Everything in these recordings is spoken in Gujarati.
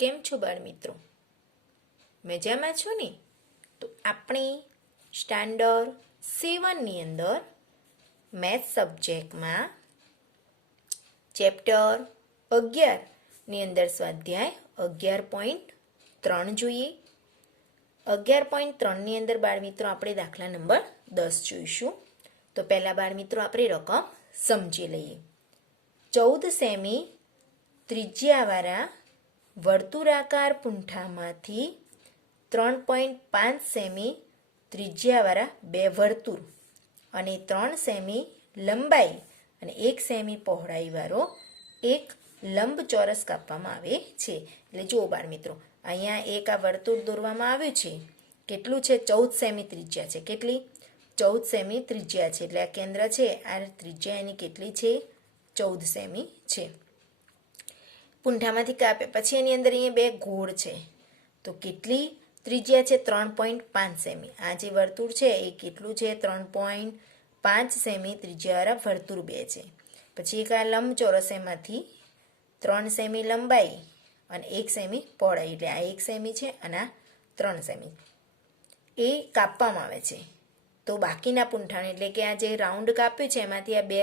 કેમ છો બાળ મિત્રો? મજામાં છો ને? તો આપણે સ્ટાન્ડર્ડ 7ની અંદર મેથ્સ સબ્જેક્ટમાં ચેપ્ટર 11ની અંદર સ્વાધ્યાય 11.3 જોઈએ. 11.3ની અંદર બાળ મિત્રો આપણે દાખલા નંબર 10 જોઈશું. તો પહેલા બાળ મિત્રો આપણે રકમ સમજી લઈએ. 14 સેમી ત્રિજ્યાવાળા વર્તુળાકાર પૂંઠામાંથી 3.5 સેમી ત્રિજ્યાવાળા બે વર્તુળ અને 3 સેમી લંબાઈ અને 1 સેમી પહોળાઈવાળો એક લંબચોરસ કાપવામાં આવે છે. એટલે જુઓ બાળ મિત્રો, અહીંયા એક આ વર્તુળ દોરવામાં આવ્યું છે. કેટલું છે? 14 સેમી ત્રિજ્યા છે. કેટલી? 14 સેમી ત્રિજ્યા છે. એટલે આ કેન્દ્ર છે, આ ત્રિજ્યા એની કેટલી છે? 14 સેમી છે. પૂંઠામાંથી કાપે પછી એની અંદર અહીંયા બે ગોળ છે. તો કેટલી ત્રિજ્યા છે? 3.5 સેમી. આ જે વર્તુળ છે એ કેટલું છે? 3.5 સેમી ત્રિજ્યાવાળા વર્તુળ બે છે. પછી એક આ લંબચોરસ એમાંથી 3 સેમી લંબાઈ અને 1 સેમી પહોળાઈ, એટલે આ 1 સેમી છે અને આ 3 સેમી એ કાપવામાં આવે છે. તો બાકીના પૂંઠાને એટલે કે આ જે રાઉન્ડ કાપ્યું છે એમાંથી આ બે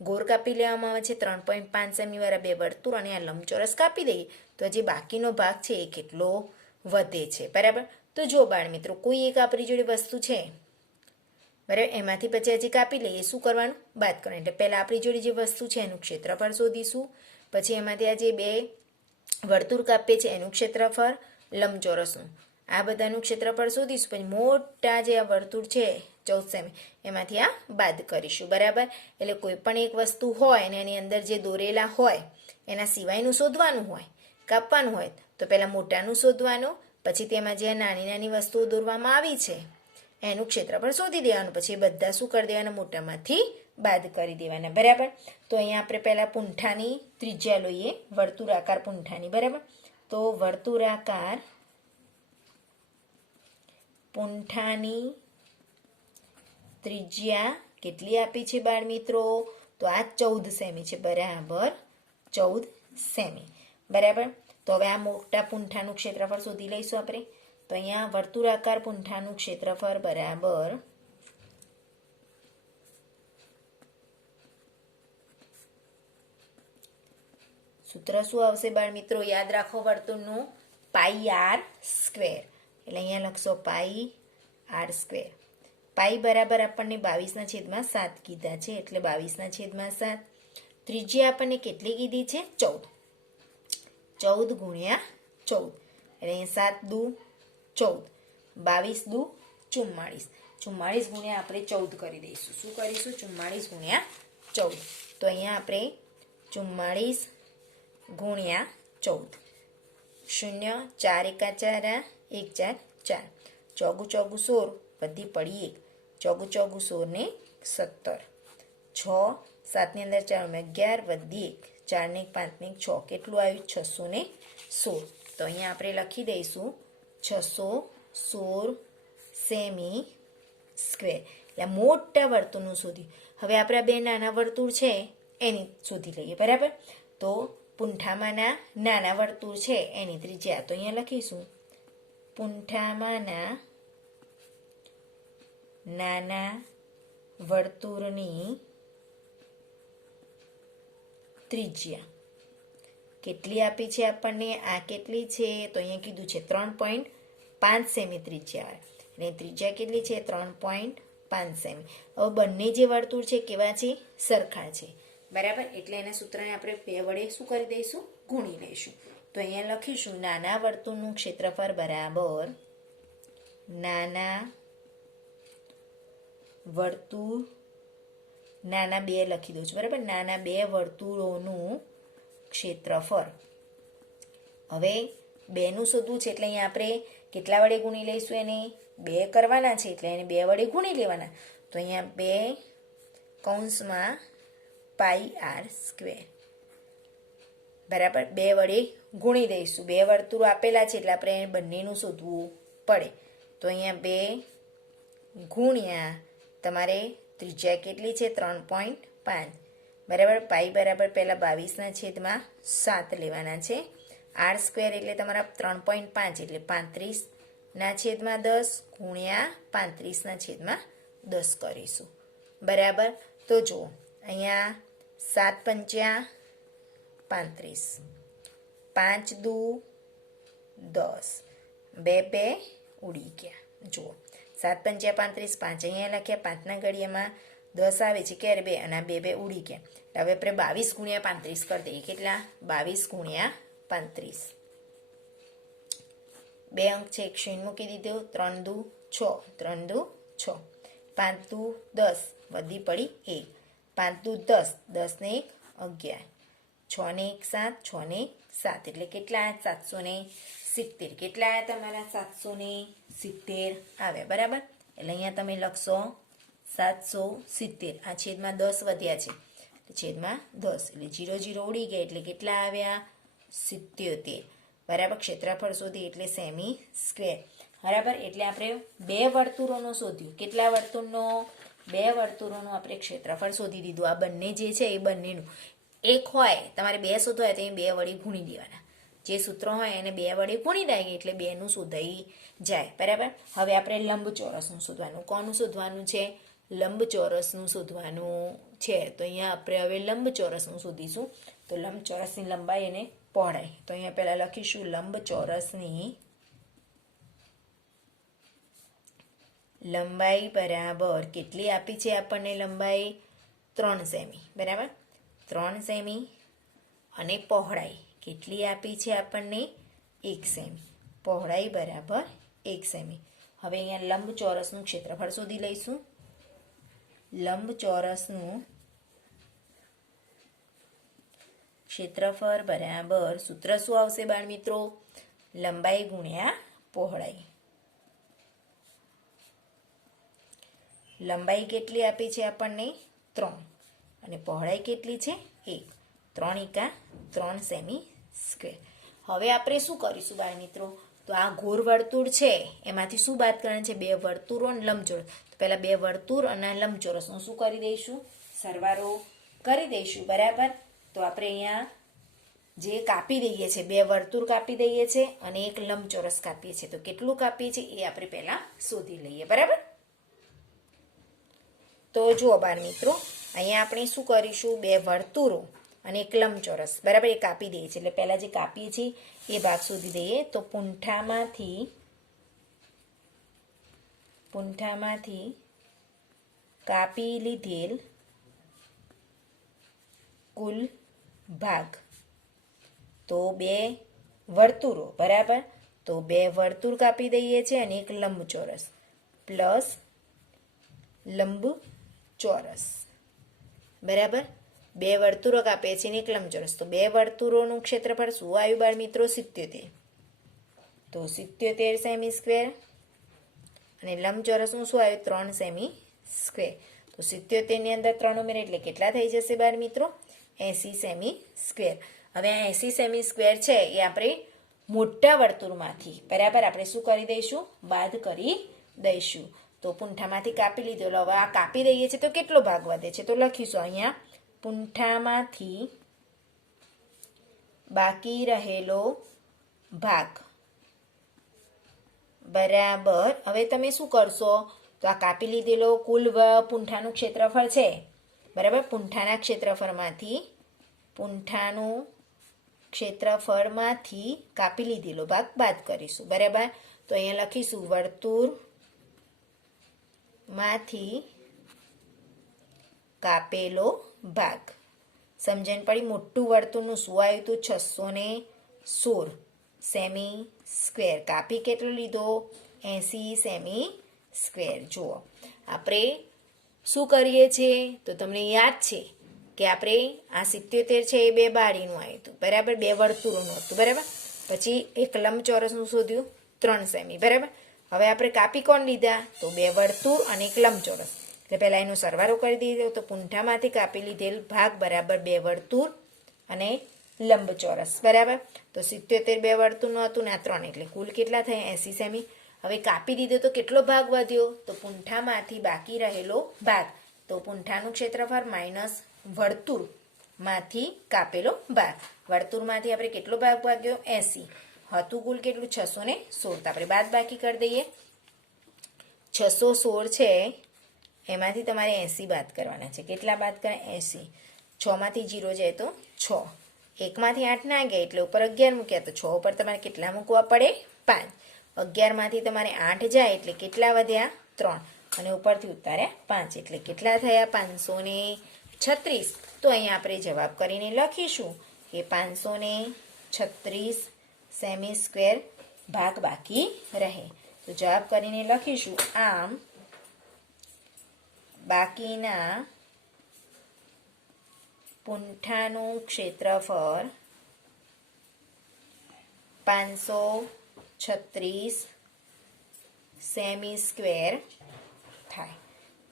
ગોળ કાપી લેવામાં આવે છે. 3.5 સેમીવાળા બે વર્તુળ અને આ લંબચોરસ કાપી દઈએ તો જે બાકીનો ભાગ છે એ કેટલો વધે છે. બરાબર? તો જો બાળ મિત્રો, કોઈ એક આપણી જોડે વસ્તુ છે, બરાબર, એમાંથી પછી હજી કાપી લઈએ. શું કરવાનું? બાદ કરવાનું. એટલે પહેલાં આપણી જોડે જે વસ્તુ છે એનું ક્ષેત્રફળ શોધીશું. પછી એમાંથી આ જે બે વર્તુળ કાપીએ છે એનું ક્ષેત્રફળ, લંબચોરસનું, આ બધાનું ક્ષેત્રફળ શોધીશું. પછી મોટા જે આ વર્તુળ છે 14 સેમી એમાંથી આ બાદ કરીશું. બરાબર? એટલે કોઈ પણ એક વસ્તુ હોય અને એની અંદર જે દોરેલા હોય એના સિવાયનું શોધવાનું હોય, કાપવાનું હોય, તો પહેલાં મોટાનું શોધવાનું, પછી તેમાં જે નાની નાની વસ્તુઓ દોરવામાં આવી છે એનું ક્ષેત્રફળ શોધી દેવાનું. પછી બધા શું કરી દેવાના? મોટામાંથી બાદ કરી દેવાના. બરાબર? તો અહીંયા આપણે પહેલાં પૂંઠાની ત્રિજ્યા લઈએ, વર્તુળાકાર પૂંઠાની. બરાબર? તો વર્તુળાકાર પૂંઠાની ત્રિજ્યા કેટલી આપી છે બાળ મિત્રો? તો આ 14 સેમી છે. બરાબર? 14 સેમી. બરાબર? તો હવે આ મોટા પૂંઠાનું ક્ષેત્રફળ શોધી લઈશું આપણે. તો અહીંયા વર્તુળાકાર પૂંઠાનું ક્ષેત્રફળ બરાબર સૂત્ર શું આવશે બાળ મિત્રો? યાદ રાખો વર્તુળનું પાઈ આર સ્ક્વેર. એટલે અહીંયા લખશો પાઈ આર સ્ક્વેર. પાઈ બરાબર આપણને 22/7 કીધા છે, એટલે 22/7. ત્રિજ્યા આપણને કેટલી કીધી છે? 14. 14 ગુણ્યા 14, એટલે અહીંયા 7 દુ 14, 22 દુ 44. 44 ગુણ્યા આપણે 14 કરી દઈશું. શું કરીશું? 44 ગુણ્યા 14. તો અહીંયા આપણે 44 ગુણ્યા 14. 0 4 એકા 4, 1 4 4, ચોગું ચોગું 16, બધી પડી 1, ચોગું ચોગું 16 ને 17, 6 7ની અંદર 4 11, વધી 1, 4 ને 5 ને 6, કેટલું આવ્યું? 616. તો અહીંયા આપણે લખી દઈશું 616 સેમી સ્ક્વેર. એટલે મોટા વર્તુળનું શોધ્યું. હવે આપણે બે નાના વર્તુળ છે એની શોધી લઈએ. બરાબર? તો પૂંઠામાંના નાના વર્તુળ છે એની ત્રિજ્યા, તો અહીંયા લખીશું પૂંઠામાંના નાના વર્તુળની ત્રિજ્યા કેટલી આપી છે આપણને? આ કેટલી છે? તો અહીંયા કીધું છે 3.5 સેમી ત્રિજ્યા. એટલે ત્રિજ્યા કેટલી છે? 3.5 સેમી. હવે બંને જે વર્તુળ છે કેવા છે? સરખા છે. બરાબર? એટલે એના સૂત્રને આપણે બે વડે શું કરી દઈશું? ગુણી લઈશું. તો અહીંયા લખીશું નાના વર્તુળનું ક્ષેત્રફળ બરાબર નાના વર્તુળ, નાના બે લખી દઉં છું. બરાબર? નાના બે વર્તુળોનું ક્ષેત્રફળ. હવે બેનું શોધવું છે એટલે અહીંયા આપણે કેટલા વડે ગુણી લઈશું? એને 2 કરવાના છે એટલે એને 2 વડે ગુણી લેવાના. તો અહીંયા 2 કૌંસમાં પાઈ આર સ્ક્વેર. બરાબર? 2 વડે ગુણી દઈશું. 2 વર્તુળો આપેલા છે એટલે આપણે બંનેનું શોધવું પડે. તો અહીંયા 2 ગુણ્યા તમારે ત્રિજ્યા કેટલી છે? 3.5. બરાબર? પાઈ બરાબર પહેલાં 22/7 લેવાના છે આર સ્ક્વેર એટલે તમારા 3.5 એટલે 35/10 ગુણ્યા 35/10 કરીશું. બરાબર. તો જુઓ અહીંયા 7 પંચ્યા 35, 5 દુ 10, 2 ઉડી ગયા. જુઓ 7 પંચ્યા 35, 5 અહીંયા લખ્યા, 5ના ઘડિયામાં 10 આવે છે ક્યારે 2 અને 2 ઉડી ગયા. હવે આપણે 22 ગુણ્યા 35 કરી દઈએ. કેટલા? 22 ગુણ્યા 35. 2 અંક છે, એક શૂન્ય મૂકી દીધો. 3 દુ 6, 3 દુ 6, 5 દુ 10, વધી પડી 1, 5 દુ 10, 10 ને 1 11, 6 ને 1 7, 6 ને 7 એટલે કેટલા? 770. કેટલા આવ્યા તમારા? 770 આવ્યા. બરાબર. એટલે અહીંયા તમે લખશો 770. આ છેદમાં 10 વધ્યા છે, છેદમાં 10 એટલે 0 0 ઉડી ગયા એટલે કેટલા આવ્યા? 77. બરાબર. ક્ષેત્રફળ શોધી એટલે સેમી સ્ક્વેર. બરાબર. એટલે આપણે 2 વર્તુળોનો શોધ્યું. કેટલા વર્તુળનો? 2 વર્તુળોનું આપણે ક્ષેત્રફળ શોધી દીધું. આ બંને જે છે એ બંનેનું એક હોય તમારે 2 શોધવા હોય તો 2 વડે ગુણી દેવાના. જે સૂત્ર હોય એને 2 વડે ગુણી દઈએ એટલે 2નું શોધાઈ જાય. બરાબર. હવે આપણે લંબચોરસનું શોધવાનું. કોનું શોધવાનું છે? લંબચોરસનું શોધવાનું છે. તો અહીંયા આપણે હવે લંબચોરસનું શોધીશું. તો લંબચોરસની લંબાઈ અને પહોળાઈ. તો અહીંયા પહેલા લખીશું લંબચોરસની લંબાઈ બરાબર કેટલી આપી છે આપણને? લંબાઈ 3 સેમી. બરાબર. 3 સેમી અને પહોળાઈ કેટલી આપી છે આપણને? 1 સેમી. પહોળાઈ બરાબર 1 સેમી. હવે અહીંયા લંબચોરસનું ક્ષેત્રફળ શોધી લઈશું. લંબચોરસનું ક્ષેત્રફળ બરાબર સૂત્ર શું આવશે બાળ મિત્રો? લંબાઈ ગુણ્યા પહોળાઈ. લંબાઈ કેટલી આપી છે આપણને? 3 અને પહોળાઈ કેટલી છે? 1. 3 એકા 3 સેમી સ્ક્વેર. હવે આપણે શું કરીશું બાળ મિત્રો? તો આ ગોળ વર્તુળ છે એમાંથી શું બાદ કરવાનું છે? 2 વર્તુળો અને લંબચોરસ. તો પહેલા 2 વર્તુળ અને લંબચોરસનું શું કરી દઈશું? સરવાળો કરી દઈશું. બરાબર. તો આપણે અહીંયા જે કાપી દઈએ છીએ 2 વર્તુળ કાપી દઈએ છીએ અને 1 લંબચોરસ કાપીએ છીએ. તો કેટલું કાપીએ છીએ એ આપણે પહેલા શોધી લઈએ. બરાબર. તો જુઓ બાળ મિત્રો, અહીંયા આપણે શું કરીશું? 2 વર્તુળો અને 1 લંબચોરસ બરાબર એ કાપી દઈએ છીએ. એટલે પહેલા જે કાપીએ છીએ એ ભાગ શોધી દઈએ. તો પૂંઠામાંથી કાપી લીધેલ કુલ ભાગ. તો 2 વર્તુળો બરાબર. તો 2 વર્તુળ કાપી દઈએ છીએ અને 1 લંબચોરસ પ્લસ લંબચોરસ. બરાબર. 2 વર્તુળો કાપે છે ને 1 લંબચોરસ. તો 2 વર્તુળોનું ક્ષેત્રફળ શું આવ્યું બાળ મિત્રો? 77. તો 77 સેમી સ્ક્વેર અને લંબચોરસનું શું આવ્યું? 3 સેમી સ્ક્વેર. તો 77 ની અંદર 3 ઉમેરે એટલે કેટલા થઈ જશે બાળ મિત્રો? 80 સેમી સ્ક્વેર. હવે આ 80 સેમી સ્ક્વેર છે એ આપણે મોટા વર્તુળમાંથી બરાબર આપણે શું કરી દઈશું? બાદ કરી દઈશું. તો પૂંઠામાંથી કાપી લીધો. હવે આ કાપી દઈએ છીએ તો કેટલો ભાગ વધે છે? તો લખીશું અહીંયા પૂંઠામાંથી બાકી રહેલો ભાગ બરાબર. હવે તમે શું કરશો? તો આ કાપી લીધેલો કુલ પૂંઠાનું ક્ષેત્રફળ છે બરાબર. પૂંઠાનું ક્ષેત્રફળમાંથી કાપી લીધેલો ભાગ બાદ કરીશું. બરાબર. તો અહીંયા લખીશું વર્તુળમાંથી કાપેલો ભાગ. સમજણ પડી? મોટું વર્તુળનું શું આવ્યું હતું? 616 સેમી સ્ક્વેર. કાપી કેટલો લીધો? 80 સેમી સ્ક્વેર. જુઓ આપણે શું કરીએ છીએ? તો તમને યાદ છે કે આપણે આ 77 છે એ 2 બાળીનું આવ્યું હતું બરાબર. 2 વર્તુળોનું હતું બરાબર. પછી 1 લંબચોરસનું શોધ્યું 3 સેમી બરાબર. હવે આપણે કાપી કોણ લીધા? તો 2 વર્તુળ અને 1 લંબચોરસ. એટલે પહેલાં એનો સરવાળો કરી દીધો. તો પૂંઠામાંથી કાપી લીધેલ ભાગ બરાબર 2 વર્તુળ અને લંબચોરસ બરાબર. તો 77 2 વર્તુળનું હતું ને આ 3 એટલે કુલ કેટલા થયા? 80 સેમી. હવે કાપી દીધો તો કેટલો ભાગ વધ્યો? તો પૂંઠામાંથી બાકી રહેલો ભાગ. તો પૂંઠાનું ક્ષેત્રફળ માઇનસ વર્તુળ માંથી કાપેલો ભાગ. વર્તુળમાંથી આપણે કેટલો ભાગ ભાગ્યો? 80. હતું કુલ કેટલું? 616. તો આપણે બાદ બાકી કરી દઈએ. 616 છે એમાંથી તમારે 80 બાદ કરવાના છે. કેટલા બાદ કરે? 80. 6 માંથી 0 જાય તો 6. 1 માંથી 8 ના ગયા એટલે ઉપર 11 મૂક્યા તો 6 ઉપર તમારે કેટલા મૂકવા પડે? 5. 11 માંથી તમારે 8 જાય એટલે કેટલા વધ્યા? 3. અને ઉપરથી ઉતાર્યા 5 એટલે કેટલા થયા? 536. તો અહીંયા આપણે જવાબ કરીને લખીશું કે 536 સેમી સ્ક્વેર ભાગ બાકી રહે. તો જવાબ કરીને લખીશું આમ બાકીના પૂંઠાનું ક્ષેત્રફળ 536 સેમી સ્ક્વેર થાય.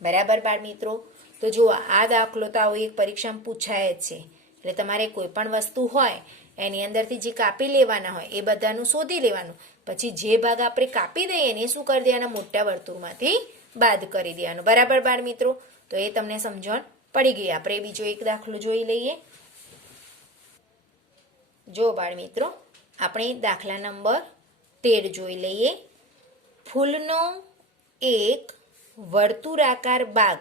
બરાબર બાળ મિત્રો? તો જુઓ આ દાખલો તો આવો એક પરીક્ષામાં પૂછાય જ છે. એટલે તમારે કોઈ પણ વસ્તુ હોય એની અંદરથી જે કાપી લેવાના હોય એ બધાનું શોધી લેવાનું. પછી જે ભાગ આપણે કાપી દઈએ એને શું કરી દેવાના? મોટા વર્તુળમાંથી બાદ કરી દેવાનું. બરાબર બાળ મિત્રો? તો એ તમને સમજણ પડી ગઈ. આપણે બીજો એક દાખલો જોઈ લઈએ. જો બાળ મિત્રો આપણે દાખલા નંબર 13 જોઈ લઈએ. ફૂલનો એક વર્તુળાકાર બાગ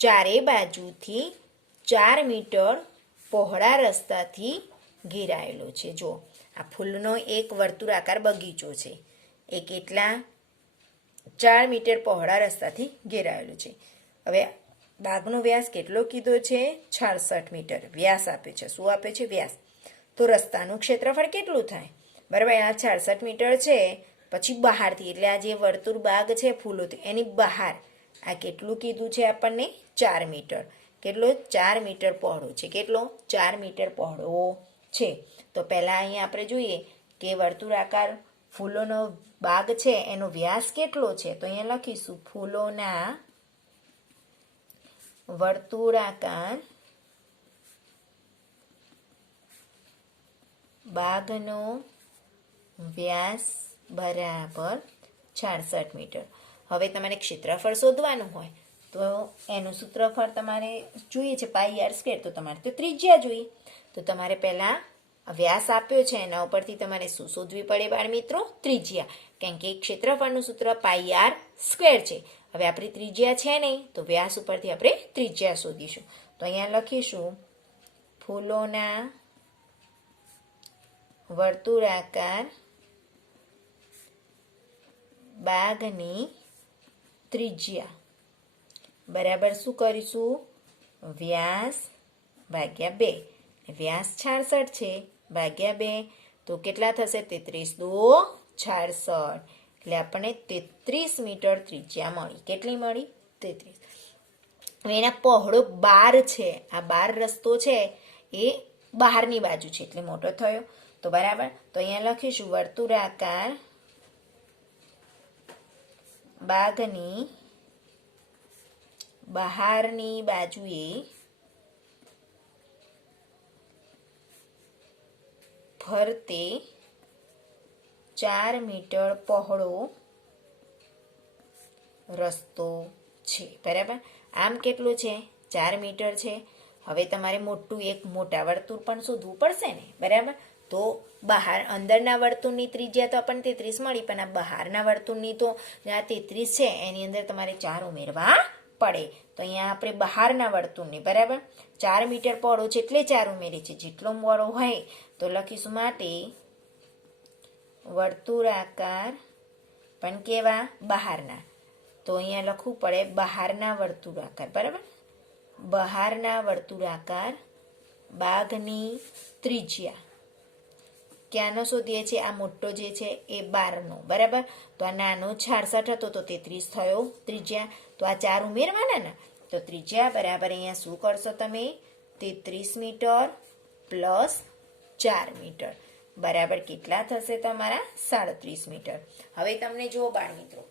ચારે બાજુથી 4 મીટર પહોળા રસ્તાથી ઘેરાયેલો છે. જો આ ફૂલનો એક વર્તુળાકાર બગીચો છે. એ કેટલા? 4 મીટર પહોળા રસ્તાથી ઘેરાયેલો છે. હવે બાગનો વ્યાસ કેટલો કીધો છે? 66 મીટર વ્યાસ આપ્યો છે. શું આપ્યો છે? વ્યાસ. તો રસ્તાનું ક્ષેત્રફળ કેટલું થાય? બરાબર, આ 66 મીટર છે. પછી બહારથી એટલે આ જે વર્તુળ બાગ છે ફૂલોથી એની બહાર આ કેટલું કીધું છે આપણને? 4 મીટર. કેટલો? 4 મીટર પહોળો છે. કેટલો? 4 મીટર પહોળો છે. તો પહેલાં અહીંયા આપણે જોઈએ કે વર્તુળાકાર ફૂલોનો બાગ છે એનો વ્યાસ કેટલો છે? તો અહીંયા લખીશું ફૂલોના વર્તુળાકાર બાગનો વ્યાસ બરાબર 66 મીટર. હવે તમારે ક્ષેત્રફળ શોધવાનું હોય તો એનું સૂત્રફળ તમારે જોઈએ છે πr². તો તમારે તો ત્રિજ્યા જોઈએ. તો તમારે પહેલાં વ્યાસ આપ્યો છે એના ઉપરથી તમારે શું શોધવી પડે બાળ મિત્રો? ત્રિજ્યા. કારણ કે ક્ષેત્રફળનું સૂત્ર πr² છે. હવે આપણી ત્રિજ્યા છે નહીં તો વ્યાસ ઉપરથી આપણે ત્રિજ્યા શોધીશું. તો અહીંયા લખીશું ફૂલોના વર્તુળાકાર બાગની ત્રિજ્યા બરાબર શું કરીશું? વ્યાસ ભાગ્યા 2. વ્યાસ 66 છે ભાગ્યા 2 તો કેટલા થશે? 33 દુ 66. એટલે આપણને 33 મીટર ત્રિજ્યા મળી. કેટલી મળી? 33. હવે એના પહોળો 12 છે. આ 12 રસ્તો છે એ બહારની બાજુ છે એટલે મોટો થયો. તો બરાબર, તો અહીંયા લખીશું વર્તુળાકાર બાગની બહારની બાજુએ ફરતે 4 મીટર પહોળો રસ્તો છે. બરાબર, આમ કેટલું છે? 4 મીટર છે. હવે તમારે મોટું એક મોટા વર્તુળ પણ શોધવું પડશે ને? બરાબર, તો બહાર અંદરના વર્તુળની ત્રિજ્યા તો આપણને 33 મળી, પણ આ બહારના વર્તુળની તો આ 33 છે એની અંદર તમારે 4 ઉમેરવા પડે. તો અહીંયા આપણે બહારના વર્તુળની બરાબર 4 મીટર પહોળો છે એટલે 4 ઉમેરી છે. જેટલો પહોળો હોય તો લખીશું માટે વર્તુળાકાર પણ કેવા? બહારના. તો અહીંયા લખવું પડે બહારના વર્તુળાકાર. બરાબર, બહારના વર્તુળાકાર બાગની ત્રિજ્યા ક્યાંનો શોધીએ છીએ? આ મોટો જે છે એ 12નો. બરાબર, તો આ નાનો 66 હતો તો 33 થયો ત્રિજ્યા. તો આ 4 ઉમેરવાના ને તો ત્રિજ્યા બરાબર અહીંયા શું કરશો તમે? 33 મીટર પ્લસ 4 મીટર બરાબર કેટલા થશે તમારા? 37 મીટર. હવે તમને જો બાળ મિત્રો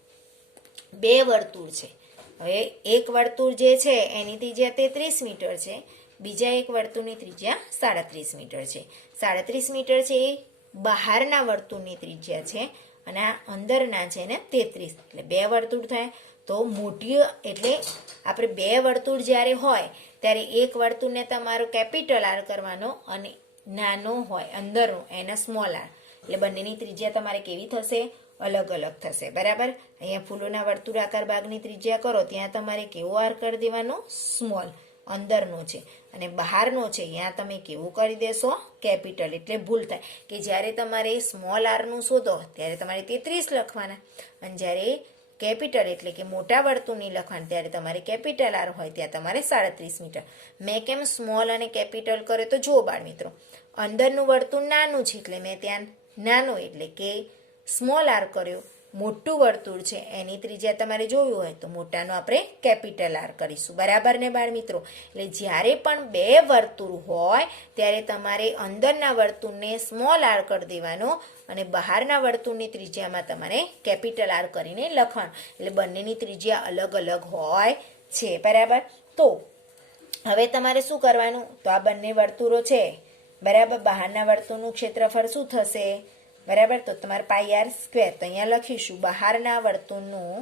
2 વર્તુળ છે. હવે એક વર્તુળ જે છે એની ત્રિજ્યા 33 મીટર છે. બીજા એક વર્તુળની ત્રિજ્યા 37 મીટર છે. 37 મીટર છે એ બહારના વર્તુળની ત્રિજ્યા છે અને આ અંદરના છે ને 33. એટલે 2 વર્તુળ થાય તો મોટી એટલે આપણે 2 વર્તુળ જ્યારે હોય ત્યારે એક વર્તુળને તમારો કેપિટલ આર કરવાનો અને નાનો હોય અંદરનો એને સ્મોલ આર. એટલે બંનેની ત્રિજ્યા તમારે કેવી થશે? અલગ અલગ થશે. બરાબર. અહીંયા ફૂલોના વર્તુળાકાર ભાગની ત્રિજ્યા કરો ત્યાં તમારે કેવો આર કરી દેવાનો? સ્મોલ. અંદરનો છે અને બહારનો છે ત્યાં તમે કેવું કરી દેશો? કેપિટલ. એટલે ભૂલ થાય કે જ્યારે તમારે સ્મોલ આરનું શોધો ત્યારે તમારે 33 લખવાના અને જ્યારે કેપિટલ એટલે કે મોટા વર્તુળની લખવાનું ત્યારે તમારે કેપિટલ આર હોય ત્યાં તમારે 37 મીટર. મેં કેમ સ્મોલ અને કેપિટલ કરે તો જુઓ બાળ મિત્રો, અંદરનું વર્તુળ નાનું છે એટલે મેં ત્યાં નાનો એટલે કે સ્મોલ આર કર્યો. મોટું વર્તુળ છે એની ત્રિજ્યા તમારે જોયું હોય તો મોટાનો આપણે કેપિટલ આર કરીશું. બરાબર ને બાળ મિત્રો? એટલે જ્યારે પણ બે વર્તુળ હોય ત્યારે તમારે અંદરના વર્તુળને સ્મોલ આર કરી દેવાનો અને બહારના વર્તુળની ત્રિજ્યામાં તમારે કેપિટલ આર કરીને લખવાનું. એટલે બંનેની ત્રિજ્યા અલગ અલગ હોય છે. બરાબર. તો હવે તમારે શું કરવાનું? તો આ બંને વર્તુળો છે બરાબર, બહારના વર્તુળનું ક્ષેત્રફળ શું થશે? બરાબર. તો તમારે પાઈ આર સ્ક્વેર. તો અહીંયા લખીશું બહારના વર્તુળનું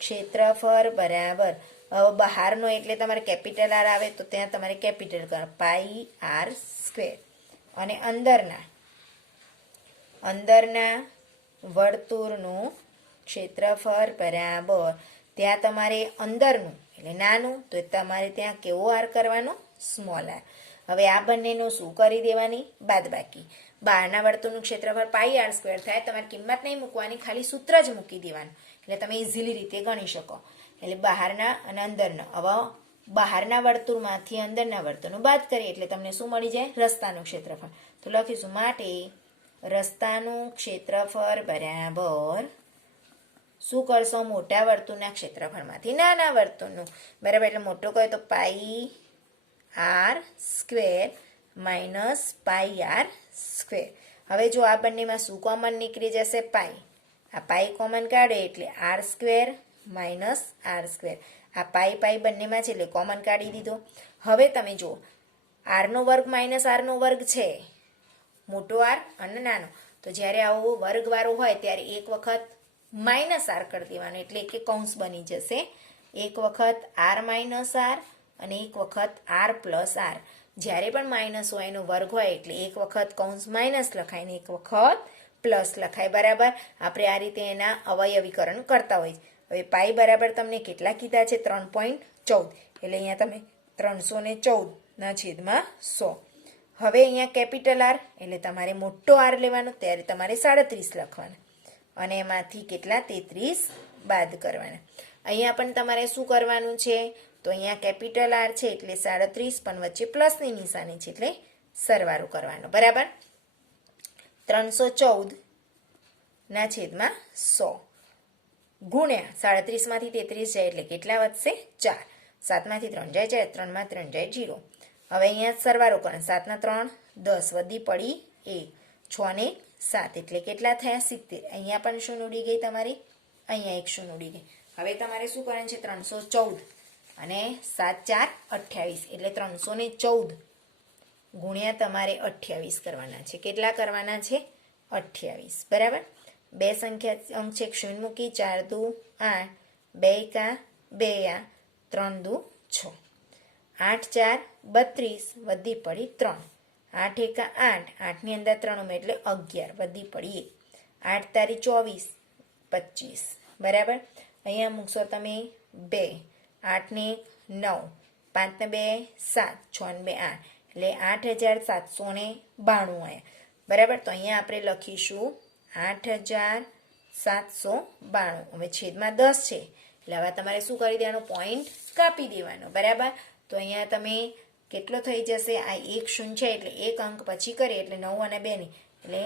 ક્ષેત્રફળ બરાબર. હવે બહારનો એટલે તમારે કેપિટલ આર આવે તો ત્યાં તમારે કેપિટલ કરો પાઈ આર સ્ક્વેર અને અંદરના વર્તુળનું ક્ષેત્રફળ બરાબર ત્યાં તમારે અંદરનું એટલે નાનું તો તમારે ત્યાં કેવો આર કરવાનો? Small R. હવે આ બંનેનું શું કરી દેવાની? બાદબાકી. બહારના વર્તુળનું ક્ષેત્રફળ પાઈ આર સ્ક્વેર થાય. તમારે કિંમત નહીં મૂકવાની, ખાલી સૂત્ર જ મૂકી દેવાનું એટલે તમે ઇઝીલી રીતે ગણી શકો. એટલે બહારના અને અંદરના. હવે બહારના વર્તુળમાંથી અંદરના વર્તુળનું બાદ કરીએ એટલે તમને શું મળી જાય? રસ્તાનું ક્ષેત્રફળ. તો લખીશું માટે રસ્તાનું ક્ષેત્રફળ બરાબર શું કરશો? મોટા વર્તુળના ક્ષેત્રફળમાંથી નાના વર્તુળનું. બરાબર. એટલે મોટું કહે તો pi R square minus pi R square. હવે જો આ બંનેમાં શું કોમન નીકળી જશે? પાઈ. આ પાઈ કોમન કાઢે એટલે R square minus R square. આ પાઈ પાઈ બંનેમાં છે એટલે કોમન કાઢી દીધો. હવે તમે જુઓ આરનો વર્ગ માઇનસ આરનો વર્ગ છે, મોટો આર અને નાનો. તો જ્યારે આવો વર્ગવાળો હોય ત્યારે એક વખત માઇનસ આર કરી દેવાનો એટલે કે કૌંસ બની જશે. એક વખત આર માઇનસ આર અને એક વખત આર પ્લસ આર. જ્યારે પણ માઇનસ હોય એનો વર્ગ હોય એટલે એક વખત કૌંસ માઇનસ લખાય ને એક વખત પ્લસ લખાય. બરાબર. આપણે આ રીતે એના અવયવીકરણ કરતા હોય. હવે પાઈ બરાબર તમને કેટલા કીધા છે? 3.14. એટલે અહીંયા તમે 314/100. હવે અહીંયા કેપિટલ આર એટલે તમારે મોટો આર લેવાનો ત્યારે તમારે 37 લખવાના અને એમાંથી કેટલા? 33 બાદ કરવાના. અહીંયા પણ તમારે શું કરવાનું છે? તો અહીંયા કેપિટલ આર છે એટલે 37 પણ વચ્ચે પ્લસની નિશાની છે એટલે સરવાળો કરવાનો. બરાબર. 314/100 ગુણ્યા 37માંથી 33 જાય એટલે કેટલા વધશે? 4. 7માંથી 3 જાય 4, 3માં 3 જાય 0. હવે અહીંયા સરવાળો કરો. 7 ના 3 10 વધી પડી 1, 6 ને 7 એટલે કેટલા થયા? 70. અહીંયા પણ શું ઉડી ગઈ તમારી? અહીંયા એક શું ઉડી ગઈ. હવે તમારે શું કરવાનું છે? 314 અને 7 4 28 એટલે 314 ગુણ્યા તમારે 28 કરવાના છે. કેટલા કરવાના છે? 28. બરાબર. બે સંખ્યા અંક છે શૂન્ય મૂકી 4 દુ 8, 2 કા 2 આ 3 દુ 6, 8 4 32 વધી પડી 3, 8 એકા 8, 8ની અંદર 3 ઉમેર એટલે 11 વધી પડી 1, 8 તારી 24 25. બરાબર. અહીંયા મૂકશો તમે 2, 8 ને 9, 5 ને 2 7, 6 ને 2 8 એટલે 8792 આવ્યા. બરાબર. તો અહીંયા આપણે લખીશું 8792. હવે છેદમાં 10 છે એટલે હવે તમારે શું કરી દેવાનું? પોઈન્ટ કાપી દેવાનો. બરાબર. તો અહીંયા તમે કેટલો થઈ જશે? આ એક શૂન્ય છે એટલે એક અંક પછી કરીએ એટલે 9 અને 2 ની એટલે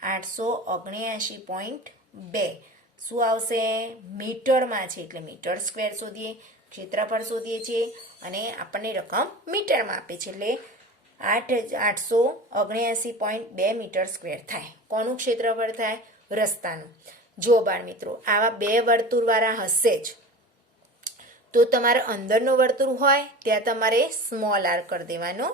879.2. શું આવશે? મીટરમાં છે એટલે મીટર સ્ક્વેર શોધીએ, ક્ષેત્રફળ શોધીએ છીએ અને આપણને રકમ મીટરમાં આપે છે એટલે 879.2 મીટર સ્ક્વેર થાય. કોનું ક્ષેત્રફળ થાય? રસ્તાનું. જો બાળ મિત્રો આવા બે વર્તુળવાળા હશે જ તો તમારે અંદરનું વર્તુળ હોય ત્યાં તમારે સ્મોલ આર કરી દેવાનો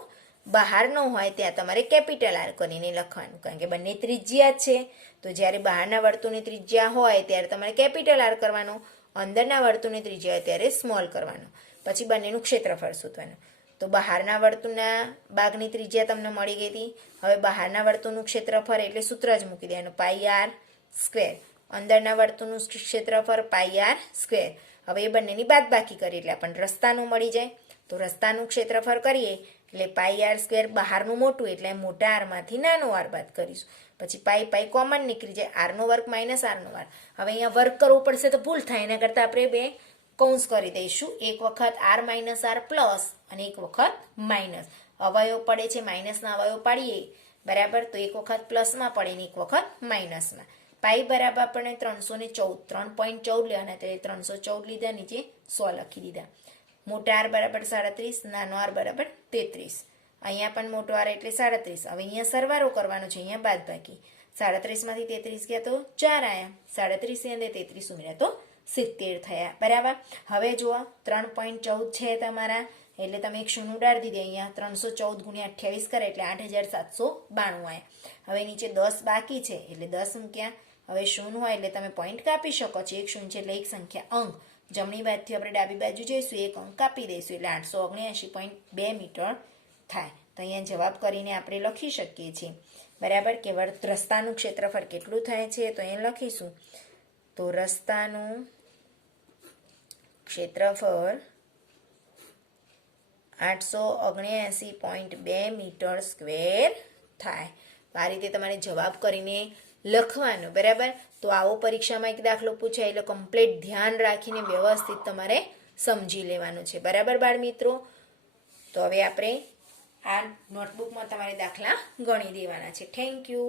બહારનો હોય ત્યાં તમારે કેપિટલ આર કરીને લખવાનું, કારણ કે બંને ત્રિજ્યા જ છે. તો જ્યારે બહારના વર્તુળની ત્રિજ્યા હોય ત્યારે તમારે કેપિટલ આર કરવાનો, અંદરના વર્તુળની ત્રિજ્યા હોય ત્યારે સ્મોલ કરવાનો. પછી બંનેનું ક્ષેત્રફળ શોધવાનું. તો બહારના વર્તુળના ભાગની ત્રિજ્યા તમને મળી ગઈ હતી. હવે બહારના વર્તુળનું ક્ષેત્રફળ એટલે સૂત્ર જ મૂકી દેવાનું, પાઈ આર સ્ક્વેર. અંદરના વર્તુળનું ક્ષેત્રફળ પાઈ આર સ્ક્વેર. હવે એ બંનેની બાદબાકી કરીએ એટલે આપણને રસ્તાનું મળી જાય. તો રસ્તાનું ક્ષેત્રફળ કરીએ એટલે પાઈ આર સ્ક્વેર, બહારનું મોટું એટલે મોટા આરમાંથી નાનો આર બાદ કરીશું. પછી પાઈ પાઈ કોમન નીકળી જાય, આરનો વર્ગ માઇનસ આરનો વર્ગ. હવે અહીંયા વર્ગ કરવો પડશે તો ભૂલ થાય, એના કરતાં આપણે બે કૌંસ કરી દઈશું. એક વખત આર માઇનસ આર પ્લસ અને એક વખત માઇનસ. અવયવ પડે છે, માઇનસના અવયવ પાડીએ બરાબર, તો એક વખત પ્લસમાં પડે ને એક વખત માઇનસમાં. પાઈ બરાબર આપણને 314, 3.14 લેવાના, એટલે 314 લીધા, નીચે 100 લખી દીધા. મોટા આર બરાબર 37, નાનો આર બરાબર 33. અહીંયા પણ મોટો આર એટલે 37. હવે અહીંયા સરવાળો કરવાનો છે, અહીંયા બાદબાકી. 37માંથી 33 ગયા તો 4 આવ્યા, 37 અને 33 ઉમેર્યા તો 70 થયા બરાબર. હવે જુઓ 3.14 છે તમારા, એટલે તમે એક શૂન્ય ઉડાડી દીધી. અહીંયા 314 ગુણ્યા 28 કરે એટલે 8792 આવ્યા. હવે નીચે 10 બાકી છે એટલે 10 મૂક્યા. હવે શૂન્ય હોય એટલે તમે પોઈન્ટ કાપી શકો છો. એક શૂન્ય છે એટલે એક સંખ્યા અંક. જમણી બાજુથી આપણે ડાબી બાજુ જઈશું, એક અંક કાપી દઈશું એટલે 879.2 મીટર થાય. તો અહીંયા જવાબ કરીને આપણે લખી શકીએ છીએ બરાબર, કે રસ્તાનું ક્ષેત્રફળ કેટલું થાય છે. તો અહીંયા લખીશું, તો રસ્તાનું ક્ષેત્રફળ 879.2 મીટર સ્ક્વેર થાય. આ રીતે તમારે જવાબ કરીને લખવાનો બરાબર. તો આવો પરીક્ષામાં એક દાખલો પૂછાય એટલે કમ્પ્લીટ ધ્યાન રાખીને વ્યવસ્થિત તમારે સમજી લેવાનું છે બરાબર બાળ મિત્રો. તો હવે આપણે આ નોટબુકમાં તમારે દાખલા ગણી દેવાના છે. Thank you.